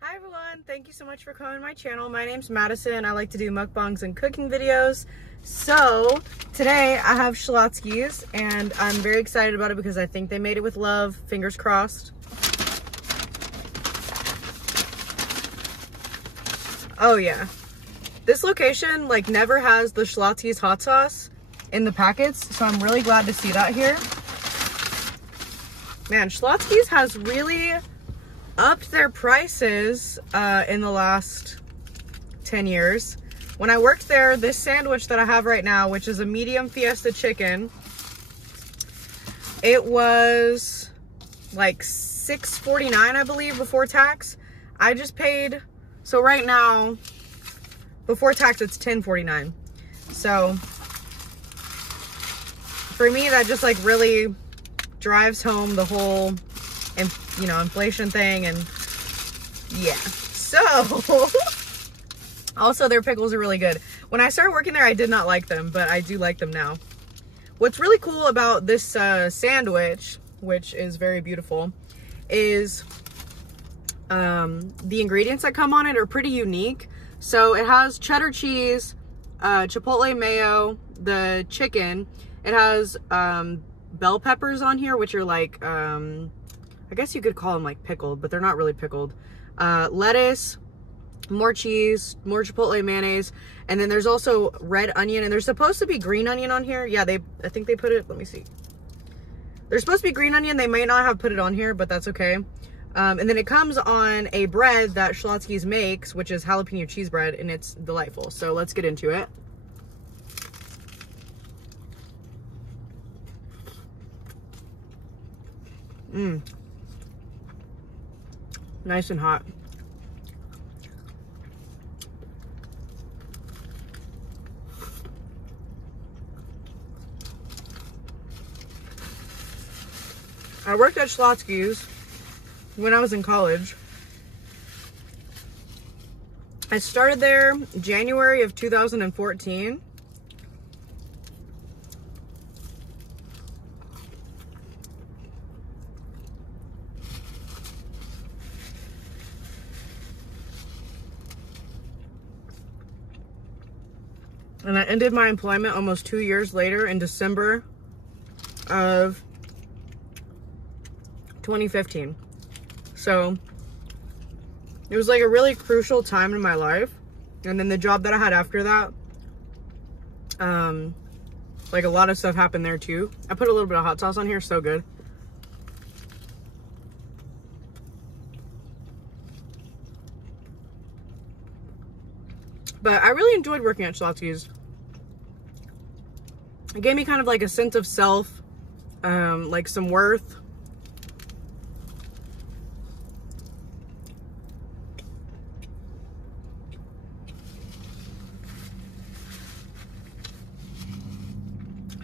Hi everyone, thank you so much for coming to my channel. My name's Madison. I like to do mukbangs and cooking videos. So today I have Schlotzskys and I'm very excited about it because I think they made it with love. Fingers crossed. Oh yeah. This location like never has the Schlotzskys hot sauce in the packets, so I'm really glad to see that here. Man, Schlotzskys has really upped their prices in the last 10 years. When I worked there, this sandwich that I have right now, which is a medium Fiesta chicken, it was like $6.49, I believe, before tax. I just paid, so right now, before tax, it's $10.49. So for me, that just like really drives home the whole inflation thing. And yeah, so also their pickles are really good. When I started working there, I did not like them, but I do like them now. What's really cool about this sandwich, which is very beautiful, is the ingredients that come on it are pretty unique. So it has cheddar cheese, chipotle mayo, the chicken. It has bell peppers on here, which are like I guess you could call them like pickled, but they're not really pickled. Lettuce, more cheese, more chipotle mayonnaise, and then there's also red onion, and there's supposed to be green onion on here. Yeah, I think they put it, let me see. There's supposed to be green onion. They may not have put it on here, but that's okay. And then it comes on a bread that Schlotzskys makes, which is jalapeno cheese bread, and it's delightful. So let's get into it. Nice and hot. I worked at Schlotzskys when I was in college. I started there January of 2014. And I ended my employment almost 2 years later in December of 2015. So it was like a really crucial time in my life. And then the job that I had after that, like a lot of stuff happened there too. I put a little bit of hot sauce on here, so good. But I really enjoyed working at Schlotzskys. It gave me kind of like a sense of self, like some worth.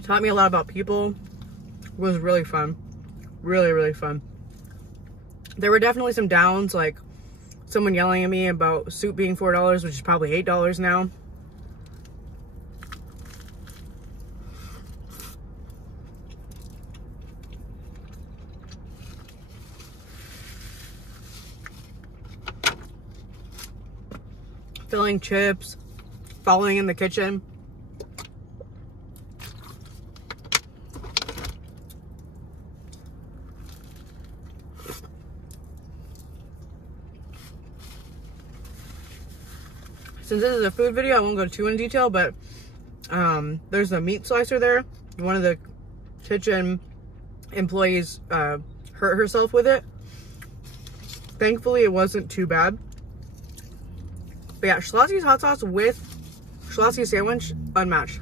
Taught me a lot about people. It was really fun. Really, really fun. There were definitely some downs, like someone yelling at me about soup being $4, which is probably $8 now. Filling chips, falling in the kitchen. Since this is a food video, I won't go too in detail, but there's a meat slicer there. One of the kitchen employees hurt herself with it. Thankfully, it wasn't too bad. But yeah, Schlotzskys hot sauce with Schlotzskys sandwich, unmatched.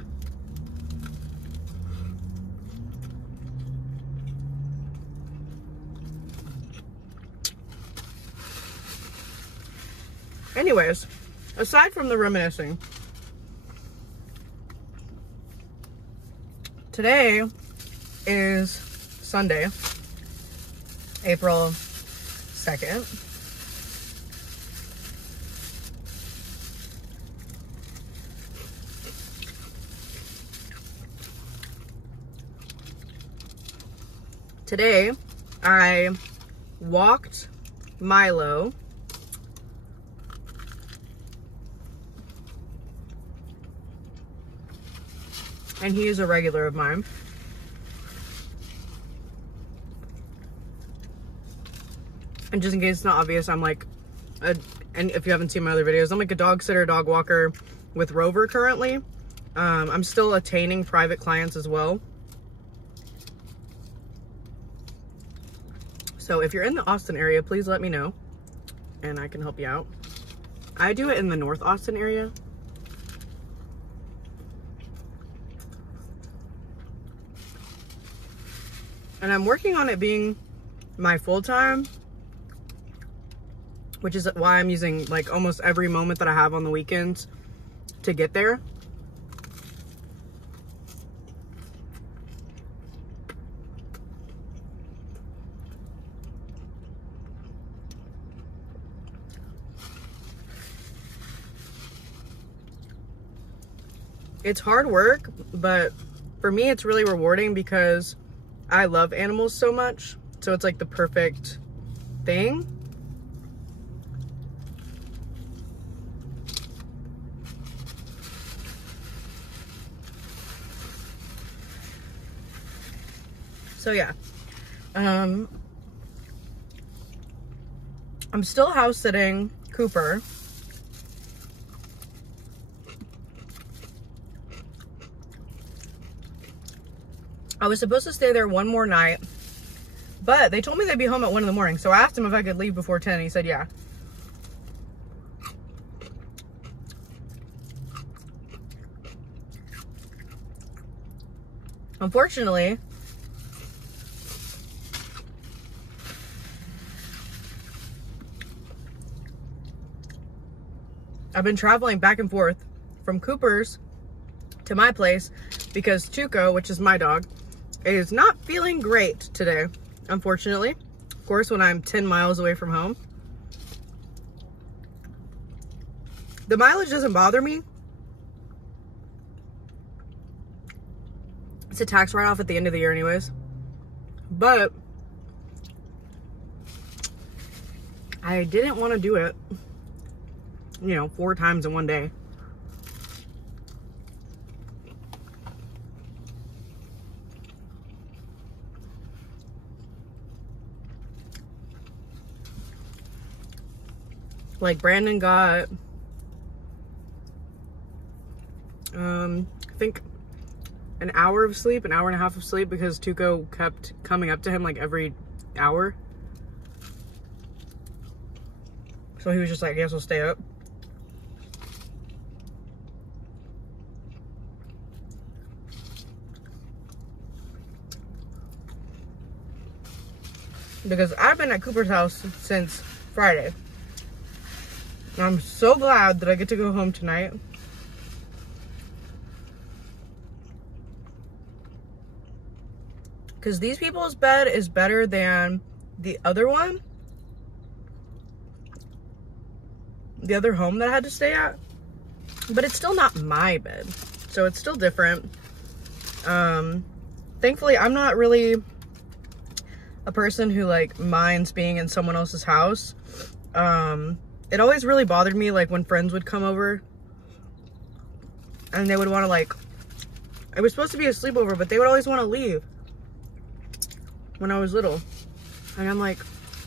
Anyways, aside from the reminiscing, today is Sunday, April 2nd. Today, I walked Milo and he is a regular of mine. And just in case it's not obvious, I'm like, and if you haven't seen my other videos, I'm like a dog sitter, dog walker with Rover currently. I'm still attaining private clients as well. So if you're in the Austin area, please let me know and I can help you out. I do it in the North Austin area. And I'm working on it being my full-time, which is why I'm using like almost every moment that I have on the weekends to get there. It's hard work, but for me, it's really rewarding because I love animals so much. So it's like the perfect thing. So yeah, I'm still house sitting Cooper. I was supposed to stay there one more night, but they told me they'd be home at 1 in the morning. So I asked him if I could leave before 10, and he said, yeah. Unfortunately, I've been traveling back and forth from Cooper's to my place because Tuco, which is my dog, is not feeling great today, unfortunately. Of course, when I'm 10 miles away from home. The mileage doesn't bother me. It's a tax write-off at the end of the year anyways. But I didn't want to do it, 4 times in one day. Like Brandon got, I think an hour of sleep, an hour and a half of sleep because Tuco kept coming up to him like every hour. So he was just like, I guess I'll stay up. Because I've been at Cooper's house since Friday. And I'm so glad that I get to go home tonight. Because these people's bed is better than the other one. The other home that I had to stay at. But it's still not my bed. So it's still different. Thankfully, I'm not really a person who like minds being in someone else's house. It always really bothered me like when friends would come over and they would want to like, it was supposed to be a sleepover, but they would always want to leave when I was little. And I'm like,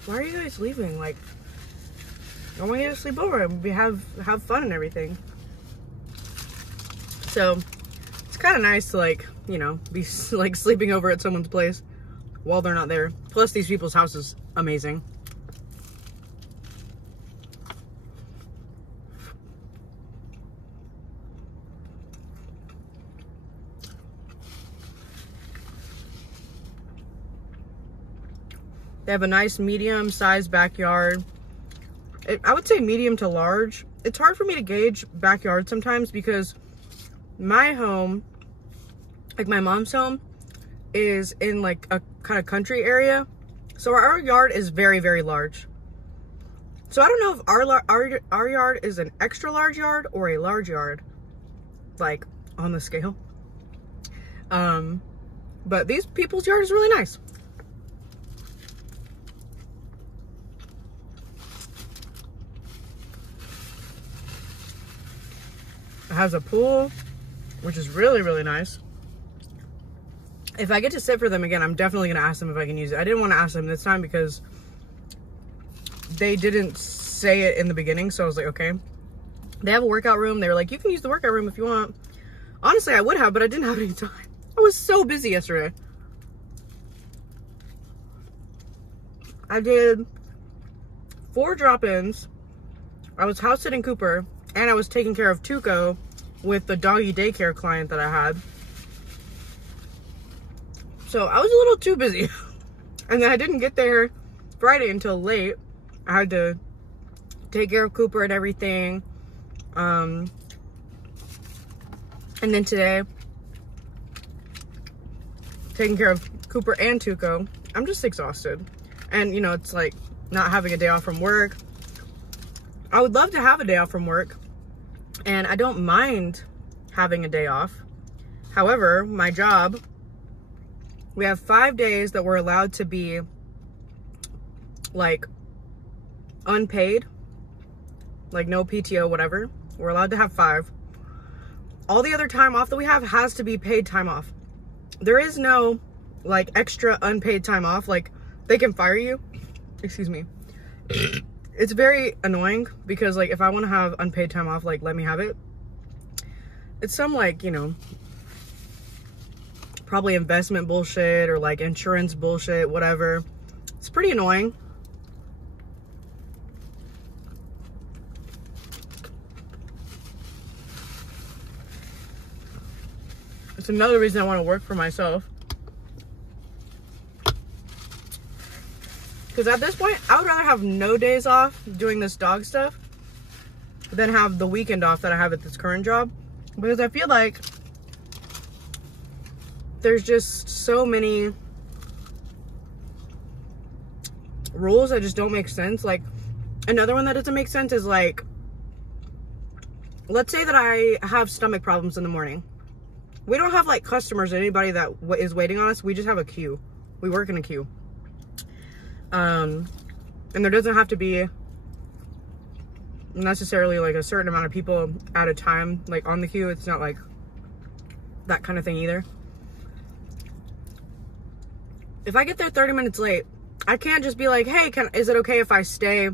why are you guys leaving? Like, I want you to sleep over and have fun and everything. So it's kind of nice to like, be like sleeping over at someone's place while they're not there. Plus these people's house is amazing. They have a nice medium-sized backyard. I would say medium to large. It's hard for me to gauge backyard sometimes because my home, like my mom's home, is in like a kind of country area. So our yard is very, very large. So I don't know if our yard is an extra large yard or a large yard, like on the scale. But these people's yard is really nice. It has a pool, which is really, really nice. if I get to sit for them again, I'm definitely going to ask them if I can use it. I didn't want to ask them this time because they didn't say it in the beginning. So I was like, okay. They have a workout room. They were like, you can use the workout room if you want. Honestly, I would have, but I didn't have any time. I was so busy yesterday. I did 4 drop-ins. I was house sitting Cooper, and I was taking care of Tuco with the doggy daycare client that I had. So I was a little too busy. And then I didn't get there Friday until late. I had to take care of Cooper and everything. And then today, taking care of Cooper and Tuco. I'm just exhausted. And, you know, it's like not having a day off from work. I would love to have a day off from work. And I don't mind having a day off. However, my job, we have 5 days that we're allowed to be like unpaid, like no PTO, whatever. We're allowed to have 5. All the other time off that we have has to be paid time off. There is no like extra unpaid time off. Like they can fire you. Excuse me. It's very annoying because like if I want to have unpaid time off, like let me have it. It's some like, you know, probably investment bullshit or like insurance bullshit, whatever. It's pretty annoying. It's another reason I want to work for myself. Because at this point, I would rather have no days off doing this dog stuff than have the weekend off that I have at this current job. Because I feel like there's just so many rules that just don't make sense. Like, another one that doesn't make sense is like, let's say that I have stomach problems in the morning. We don't have like customers or anybody that is waiting on us. We just have a queue. We work in a queue. And there doesn't have to be necessarily like a certain amount of people at a time like on the queue. It's not like that kind of thing either. If I get there 30 minutes late, I can't just be like, hey, is it okay if I stay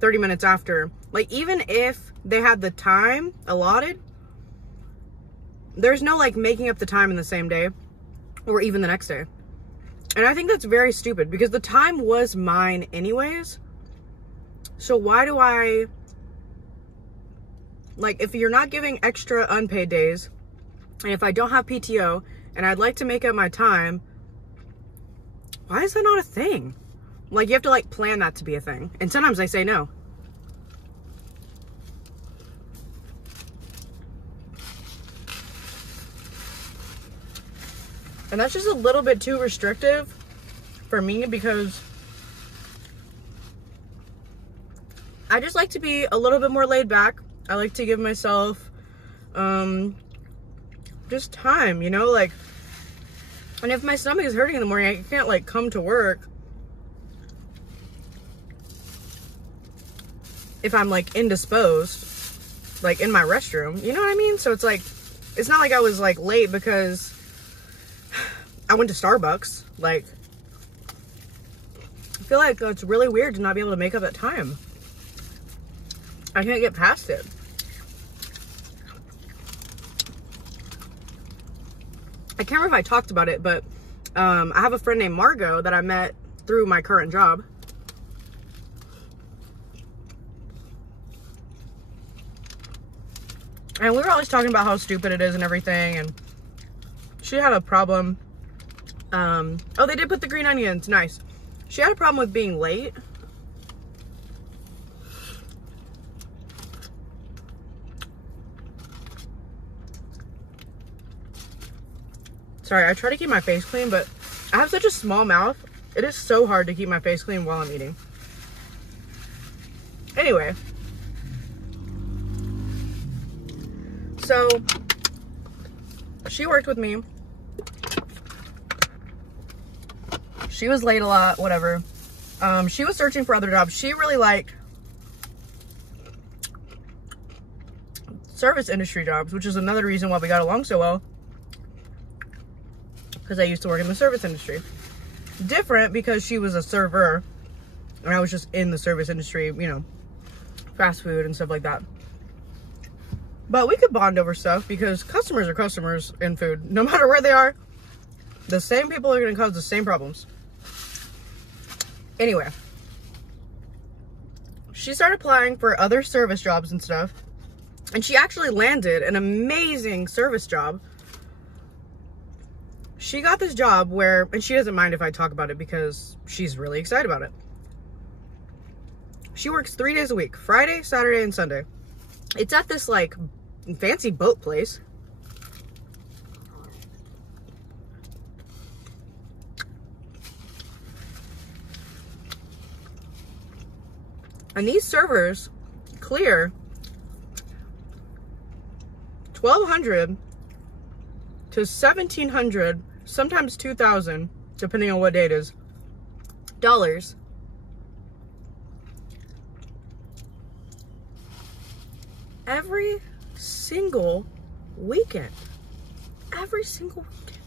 30 minutes after? Like, even if they had the time allotted, there's no like making up the time in the same day or even the next day. And I think that's very stupid because the time was mine anyways. So why do I, like, if you're not giving extra unpaid days, and if I don't have PTO and I'd like to make up my time, why is that not a thing? Like, you have to like plan that to be a thing. And sometimes they say no. And that's just a little bit too restrictive for me because I just like to be a little bit more laid back. I like to give myself just time, you know, like, and if my stomach is hurting in the morning, I can't like come to work if I'm like indisposed, like in my restroom, you know what I mean? So it's like, it's not like I was like late because I went to Starbucks. Like, I feel like it's really weird to not be able to make up that time. I can't get past it. I can't remember if I talked about it, but I have a friend named Margo that I met through my current job. And we were always talking about how stupid it is and everything, and she had a problem. Oh, they did put the green onions. Nice. She had a problem with being late. Sorry, I try to keep my face clean, but I have such a small mouth. It is so hard to keep my face clean while I'm eating. Anyway. So, she worked with me. She was late a lot, whatever. She was searching for other jobs. She really liked service industry jobs, which is another reason why we got along so well. because I used to work in the service industry. Different because she was a server and I was just in the service industry, you know, fast food and stuff like that. But we could bond over stuff because customers are customers in food. No matter where they are, the same people are going to cause the same problems. Anyway, she started applying for other service jobs and stuff. And she actually landed an amazing service job. She got this job where, and she doesn't mind if I talk about it because she's really excited about it. She works 3 days a week, Friday, Saturday, and Sunday. It's at this like fancy boat place. And these servers clear $1,200 to $1,700, sometimes $2,000, depending on what day it is, dollars every single weekend. Every single weekend.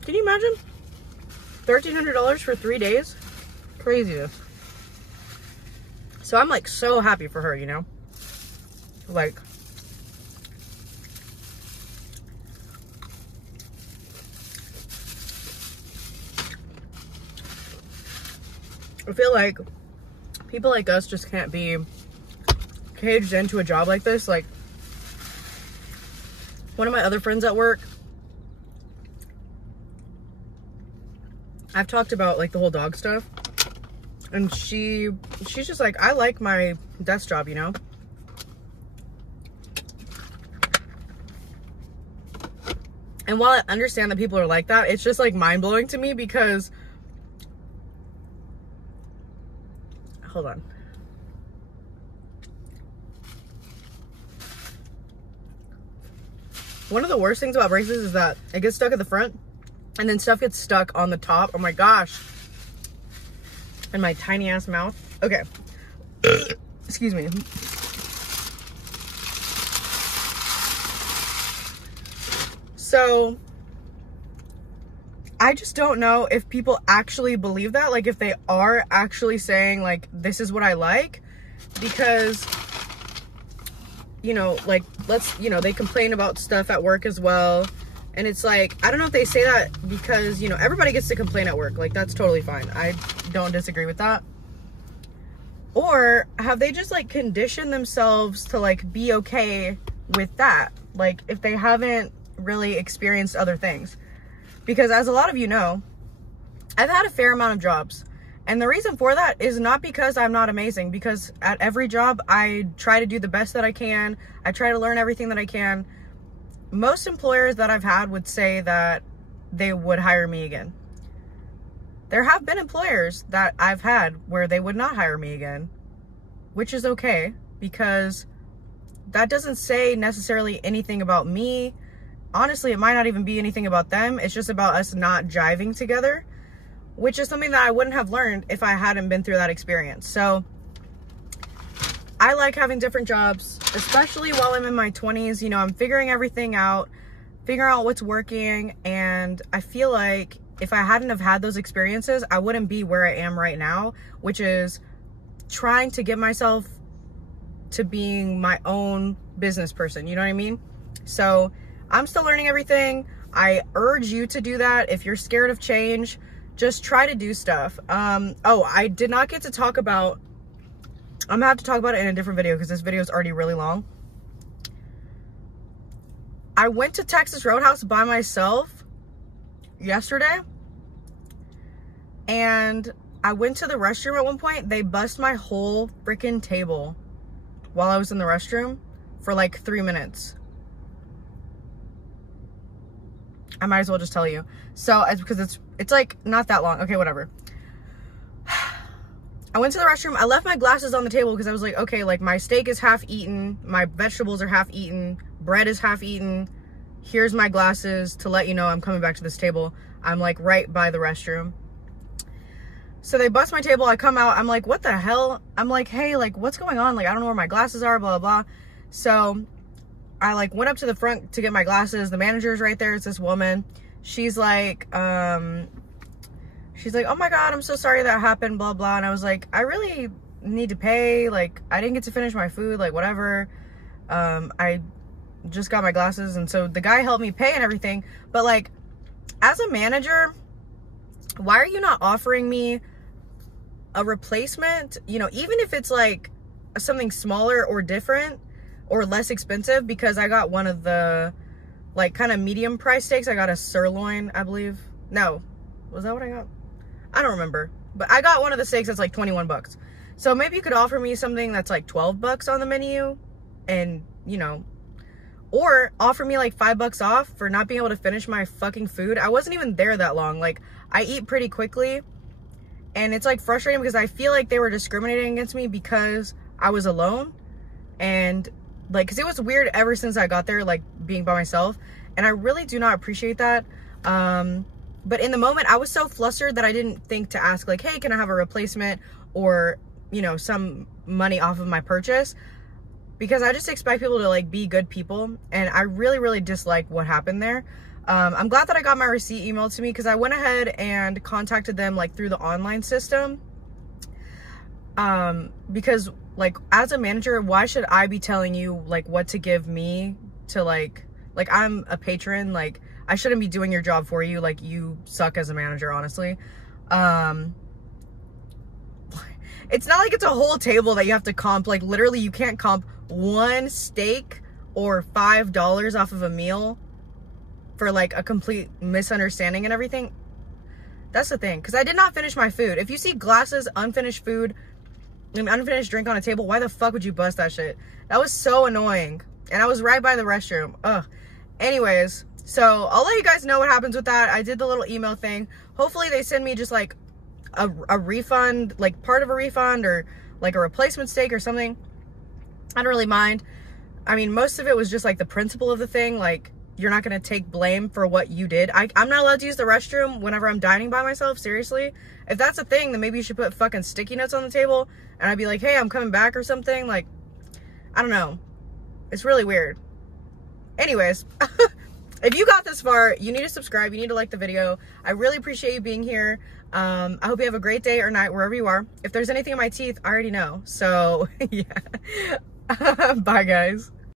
Can you imagine? $1,300 for 3 days? Craziness. So I'm like so happy for her, you know? Like, I feel like people like us just can't be caged into a job like this. Like, one of my other friends at work, I've talked about like the whole dog stuff, and she's just like, I like my desk job, you know? And while I understand that people are like that, it's just like mind-blowing to me because, hold on. One of the worst things about braces is that it gets stuck at the front and then stuff gets stuck on the top. Oh my gosh. In my tiny ass mouth. Okay. Excuse me. So I just don't know if people actually believe that, like if they are actually saying like, this is what I like, because, you know, like, let's, you know, they complain about stuff at work as well. And it's like, I don't know if they say that because, you know, everybody gets to complain at work. Like, that's totally fine. I don't disagree with that. Or have they just like conditioned themselves to like be okay with that? Like, if they haven't really experienced other things. Because as a lot of you know, I've had a fair amount of jobs. And the reason for that is not because I'm not amazing, because at every job I try to do the best that I can. I try to learn everything that I can. Most employers that I've had would say that they would hire me again. There have been employers that I've had where they would not hire me again, which is okay, because that doesn't say necessarily anything about me. Honestly, it might not even be anything about them. It's just about us not jiving together, which is something that I wouldn't have learned if I hadn't been through that experience. So I like having different jobs, especially while I'm in my 20s. You know, I'm figuring everything out, figuring out what's working. And I feel like if I hadn't have had those experiences, I wouldn't be where I am right now, which is trying to get myself to being my own business person. You know what I mean? So I'm still learning everything. I urge you to do that. If you're scared of change, just try to do stuff. Oh, I did not get to talk about, I'm gonna have to talk about it in a different video because this video is already really long. I went to Texas Roadhouse by myself yesterday, and I went to the restroom at one point. They bussed my whole freaking table while I was in the restroom for like 3 minutes. I might as well just tell you. So it's because it's like not that long. Okay, whatever. I went to the restroom. I left my glasses on the table because I was like, okay, like my steak is half eaten. My vegetables are half eaten. Bread is half eaten. Here's my glasses to let you know I'm coming back to this table. I'm like right by the restroom. So they bust my table. I come out. I'm like, what the hell? I'm like, hey, like what's going on? Like, I don't know where my glasses are, blah, blah, blah. So I like went up to the front to get my glasses. The manager's right there. It's this woman. She's like, oh my God, I'm so sorry that happened, blah, blah. And I was like, I really need to pay. Like, I didn't get to finish my food, like whatever. I just got my glasses. And so the guy helped me pay and everything. But like, as a manager, why are you not offering me a replacement? You know, even if it's like something smaller or different or less expensive, because I got one of the like kind of medium price steaks. I got a sirloin, I believe. No, was that what I got? I don't remember, but I got one of the steaks that's like 21 bucks. So maybe you could offer me something that's like 12 bucks on the menu, and you know, or offer me like $5 off for not being able to finish my fucking food. I wasn't even there that long. Like, I eat pretty quickly, and it's like frustrating because I feel like they were discriminating against me because I was alone. And like, cause it was weird ever since I got there, like being by myself. And I really do not appreciate that. But in the moment I was so flustered that I didn't think to ask like, hey, can I have a replacement, or, you know, some money off of my purchase, because I just expect people to like be good people. And I really, really dislike what happened there. I'm glad that I got my receipt emailed to me, because I went ahead and contacted them like through the online system. Because like, as a manager, why should I be telling you like what to give me to like I'm a patron. Like, I shouldn't be doing your job for you. Like, you suck as a manager, honestly. It's not like it's a whole table that you have to comp. Like, literally you can't comp one steak or $5 off of a meal for like a complete misunderstanding and everything. That's the thing, because I did not finish my food. If you see glasses, unfinished food, an unfinished drink on a table, why the fuck would you bust that shit? That was so annoying. And I was right by the restroom. Ugh. Anyways, so I'll let you guys know what happens with that. I did the little email thing. Hopefully they send me just like a refund, like part of a refund, or like a replacement steak or something. I don't really mind. I mean, most of it was just like the principle of the thing. Like, you're not going to take blame for what you did. I'm not allowed to use the restroom whenever I'm dining by myself. Seriously. If that's a thing, then maybe you should put fucking sticky notes on the table, and I'd be like, hey, I'm coming back or something. Like, I don't know. It's really weird. Anyways, if you got this far, you need to subscribe. You need to like the video. I really appreciate you being here. I hope you have a great day or night wherever you are. If there's anything in my teeth, I already know. So, yeah. Bye, guys.